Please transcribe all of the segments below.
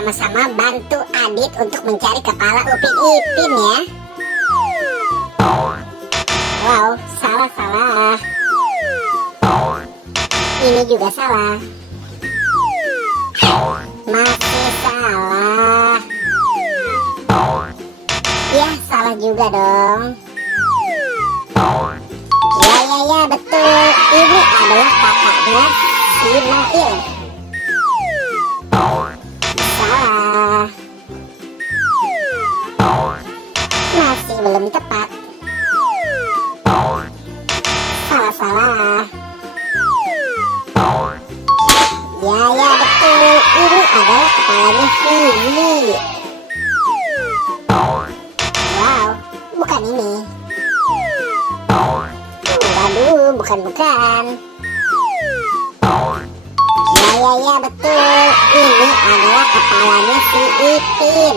sama-sama bantu Adit untuk mencari kepala Upin Ipin ya. Wow, salah. Ini juga salah. Masih salah. Ya, salah juga dong. Ya, betul. Ini adalah kakaknya si Mail. Salah. Masih belum tepat. Salah. Ya, betul. Ini adalah kepalanya Vini. Wow, bukan ini. Waduh, bukan. Ya, betul. Ini adalah kepalanya si Ipin.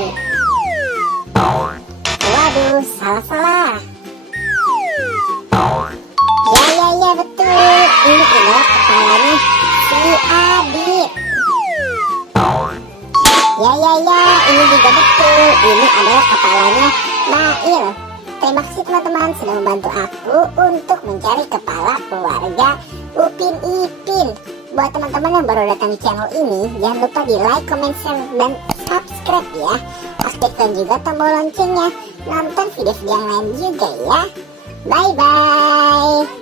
Waduh, salah. Ya, betul. Ini adalah kepalanya si Adit. Ya, ini juga betul. Ini adalah kepalanya Mail. Terima kasih teman-teman sudah membantu aku untuk mencari kepala keluarga Upin Ipin. Buat teman-teman yang baru datang di channel ini, jangan lupa di like, comment, share, dan subscribe ya. Aktifkan juga tombol loncengnya. Nonton video yang lain juga ya. Bye-bye.